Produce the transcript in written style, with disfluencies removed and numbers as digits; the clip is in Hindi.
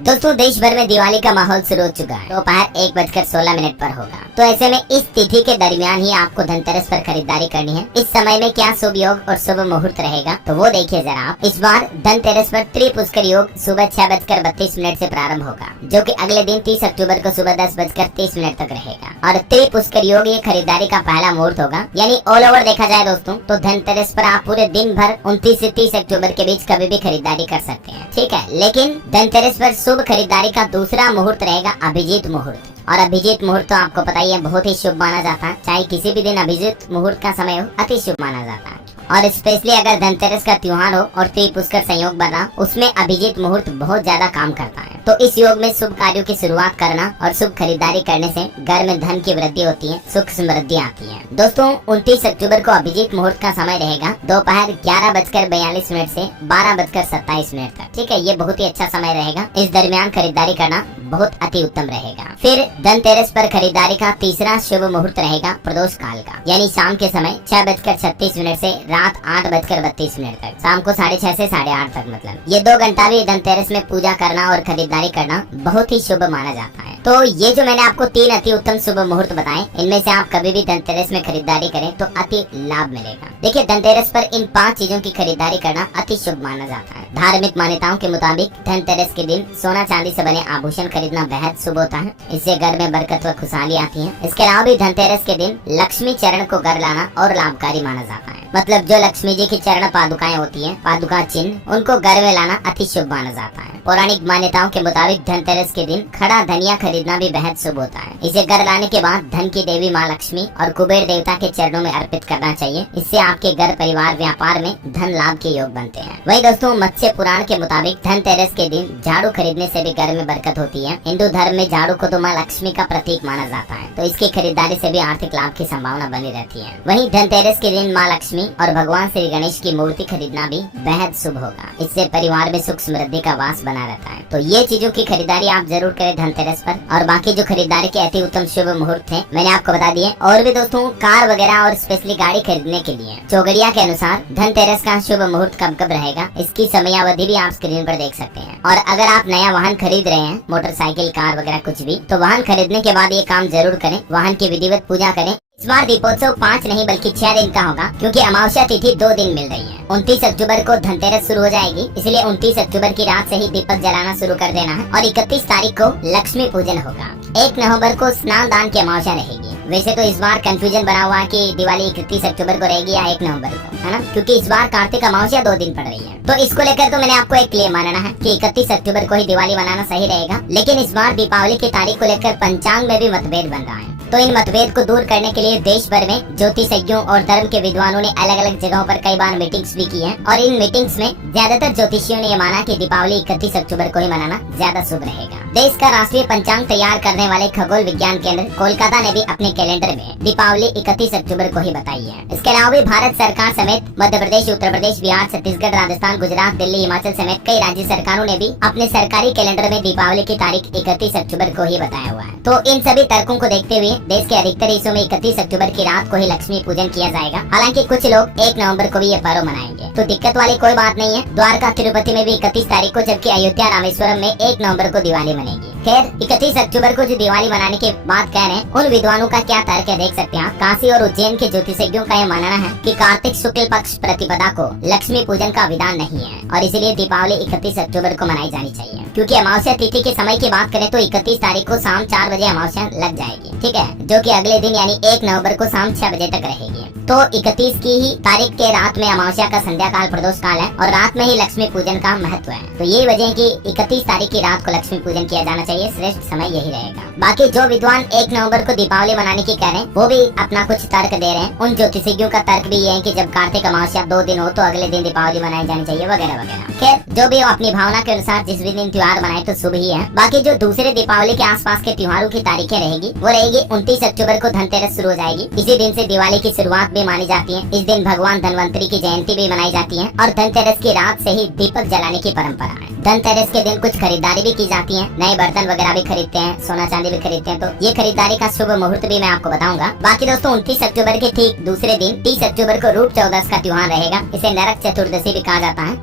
दोस्तों देश भर में दिवाली का माहौल शुरू हो चुका है। दोपहर 1:16 पर होगा। तो ऐसे में इस तिथि के दरमियान ही आपको धनतेरस पर खरीदारी करनी है। इस समय में क्या शुभ योग और शुभ मुहूर्त रहेगा तो वो देखिए जरा आप। इस बार धनतेरस पर त्रिपुष्कर योग सुबह 6:32 से प्रारंभ होगा, जो कि अगले दिन 30 अक्टूबर को सुबह 10:30 तक रहेगा। और त्रिपुष्कर योग ये खरीदारी का पहला मुहूर्त होगा, यानी ऑल ओवर देखा जाए दोस्तों तो धनतेरस पर आप पूरे दिन भर 29 से 30 अक्टूबर के बीच कभी भी खरीदारी कर सकते हैं, ठीक है। लेकिन धनतेरस पर शुभ खरीदारी का दूसरा मुहूर्त रहेगा अभिजीत मुहूर्त। और अभिजीत मुहूर्त तो आपको पता ही है बहुत ही शुभ माना जाता है। चाहे किसी भी दिन अभिजीत मुहूर्त का समय हो, अति शुभ माना जाता है। और स्पेशली अगर धनतेरस का त्योहार हो और त्रिपुष्कर संयोग बना, उसमें अभिजीत मुहूर्त बहुत ज्यादा काम करता है। तो इस योग में शुभ कार्यों की शुरुआत करना और शुभ खरीदारी करने से घर में धन की वृद्धि होती है, सुख समृद्धि आती है। दोस्तों 29 अक्टूबर को अभिजीत मुहूर्त का समय रहेगा दोपहर 11:42 से 12:27 तक, ठीक है। ये बहुत ही अच्छा समय रहेगा। इस दरमियान खरीदारी करना बहुत अति उत्तम रहेगा। फिर धनतेरस पर खरीदारी का तीसरा शुभ मुहूर्त रहेगा प्रदोष काल का, यानी शाम के समय 6:36 से रात 8:32 तक, शाम को 6:30 से 8:30 तक। मतलब ये 2 घंटा भी धनतेरस में पूजा करना और खरीदारी करना बहुत ही शुभ माना जाता है। तो ये जो मैंने आपको 3 अति उत्तम शुभ मुहूर्त बताए, इनमें से आप कभी भी धनतेरस में खरीदारी करें तो अति लाभ मिलेगा। देखिए धनतेरस पर इन 5 चीजों की खरीदारी करना अति शुभ माना जाता है। धार्मिक मान्यताओं के मुताबिक धनतेरस के दिन सोना चांदी से बने आभूषण खरीदना बेहद शुभ होता है। इससे घर में बरकत व खुशहाली आती है। इसके अलावा भी धनतेरस के दिन लक्ष्मी चरण को घर लाना और लाभकारी माना जाता है। मतलब जो लक्ष्मी जी की चरण पादुकाएं होती हैं, पादुका चिन्ह, उनको घर में लाना अति शुभ माना जाता है। पौराणिक मान्यताओं के मुताबिक धनतेरस के दिन खड़ा धनिया खरीदना भी बेहद शुभ होता है। इसे घर लाने के बाद धन की देवी माँ लक्ष्मी और कुबेर देवता के चरणों में अर्पित करना चाहिए। इससे आपके घर, परिवार, व्यापार में धन लाभ के योग बनते हैं। वही दोस्तों मत्स्य पुराण के मुताबिक धनतेरस के दिन झाड़ू खरीदने से भी घर में बरकत होती है। हिंदू धर्म में झाड़ू को तो माँ लक्ष्मी का प्रतीक माना जाता है, तो इसकी खरीदारी से भी आर्थिक लाभ की संभावना बनी रहती है। वहीं धनतेरस के दिन माँ लक्ष्मी और भगवान श्री गणेश की मूर्ति खरीदना भी बेहद शुभ होगा। इससे परिवार में सुख समृद्धि का वास बना रहता है। तो ये चीजों की खरीदारी आप जरूर करें धनतेरस पर। और बाकी जो खरीदारी के अति उत्तम शुभ मुहूर्त है मैंने आपको बता दिए। और भी दोस्तों कार वगैरह और स्पेशली गाड़ी खरीदने के लिए चौगड़िया के अनुसार धनतेरस का शुभ मुहूर्त कब कब रहेगा, इसकी समयावधि भी आप स्क्रीन पर देख सकते हैं। और अगर आप नया वाहन खरीद रहे हैं, मोटरसाइकिल, कार वगैरह कुछ भी, तो वाहन खरीदने के बाद ये काम जरूर करें। वाहन की विधिवत पूजा करें। इस बार दीपोत्सव 5 नहीं बल्कि 6 दिन का होगा, क्योंकि अमावस्या तिथि 2 दिन मिल रही है। 29 अक्टूबर को धनतेरस शुरू हो जाएगी, इसलिए 29 अक्टूबर की रात से ही दीपक जलाना शुरू कर देना है। और 31 तारीख को लक्ष्मी पूजन होगा। 1 नवंबर को स्नान दान की अमावस्या रहेगी। वैसे तो इस बार कंफ्यूजन बना हुआ है कि दिवाली 31 अक्टूबर को रहेगी या 1 नवंबर को, है ना, क्योंकि इस बार कार्तिक अमावस्या 2 दिन पड़ रही है। तो इसको लेकर तो मैंने आपको एक क्लेम मानना है कि 31 अक्टूबर को ही दिवाली मनाना सही रहेगा। लेकिन इस बार दीपावली की तारीख को लेकर पंचांग में भी मतभेद बन रहा है। तो इन मतभेद को दूर करने के लिए देश भर में ज्योतिषज्ञों और धर्म के विद्वानों ने अलग अलग जगहों पर कई बार मीटिंग्स भी की हैं। और इन मीटिंग्स में ज्यादातर ज्योतिषियों ने ये माना कि दीपावली 31 अक्टूबर को ही मनाना ज्यादा शुभ रहेगा। देश का राष्ट्रीय पंचांग तैयार करने वाले खगोल विज्ञान केंद्र कोलकाता ने भी अपने कैलेंडर में दीपावली 31 अक्टूबर को ही बताई है। इसके अलावा भी भारत सरकार समेत मध्य प्रदेश, उत्तर प्रदेश, बिहार, छत्तीसगढ़, राजस्थान, गुजरात, दिल्ली, हिमाचल समेत कई राज्य सरकारों ने भी अपने सरकारी कैलेंडर में दीपावली की तारीख 31 अक्टूबर को ही बताया हुआ है। तो इन सभी तर्कों को देखते हुए देश के अधिकतर हिस्सों में 31 अक्टूबर की रात को ही लक्ष्मी पूजन किया जाएगा। हालांकि कुछ लोग 1 नवंबर को भी ये पर्व मनाएंगे, तो दिक्कत वाली कोई बात नहीं है। द्वारका, तिरुपति में भी 31 तारीख को, जबकि अयोध्या, रामेश्वरम में 1 नवंबर को दिवाली मनेगी। खैर 31 अक्टूबर को जो दिवाली मनाने की बात कह रहे हैं, उन विद्वानों का क्या तर्क है देख सकते हैं आप। काशी और उज्जैन के ज्योतिषज्ञों का यह मानना है कि कार्तिक शुक्ल पक्ष प्रतिपदा को लक्ष्मी पूजन का विधान नहीं है और इसलिए दीपावली 31 अक्टूबर को मनाई जानी चाहिए। क्योंकि अमावस्या तिथि के समय की बात करें तो 31 तारीख को शाम 4 बजे अमावस्या लग जाएगी, ठीक है, जो कि अगले दिन यानी 1 नवंबर को शाम 6 बजे तक रहेगी। तो 31 की ही तारीख के रात में अमावस्या का संध्या काल प्रदोष काल है और रात में ही लक्ष्मी पूजन का महत्व है। तो यही वजह है कि 31 तारीख की रात को लक्ष्मी पूजन किया जाना चाहिए। श्रेष्ठ समय यही रहेगा। बाकी जो विद्वान 1 नवंबर को दीपावली मनाने की कह रहे हैं, वो भी अपना कुछ तर्क दे रहे हैं। उन ज्योतिषज्ञों का तर्क भी ये है कि जब कार्तिक अमावस्या 2 दिन हो तो अगले दिन दीपावली मनाई जानी चाहिए, वगैरह वगैरह। खैर जो भी हो, अपनी भावना के अनुसार जिस भी दिन त्योहार मनाए तो शुभ ही है। बाकी जो दूसरे दीपावली के आसपास के त्योहारों की तारीखें रहेगी, वो रहेगी 29 अक्टूबर को धनतेरस शुरू हो जाएगी। इसी दिन से दिवाली की शुरुआत भी मानी जाती है। इस दिन भगवान धनवंतरी की जयंती भी मनाई जाती है और धनतेरस की रात से ही दीपक जलाने की परंपरा है। धनतेरस के दिन कुछ खरीदारी भी की जाती है, नए बर्तन वगैरह भी खरीदते हैं, सोना चांदी भी खरीदते हैं। तो ये खरीदारी का शुभ मुहूर्त भी मैं आपको बताऊंगा। बाकी दोस्तों 29 अक्टूबर के ठीक दूसरे दिन 30 अक्टूबर को रूप चौदस का त्योहार रहेगा। इसे नरक चतुर्दशी भी कहा जाता है।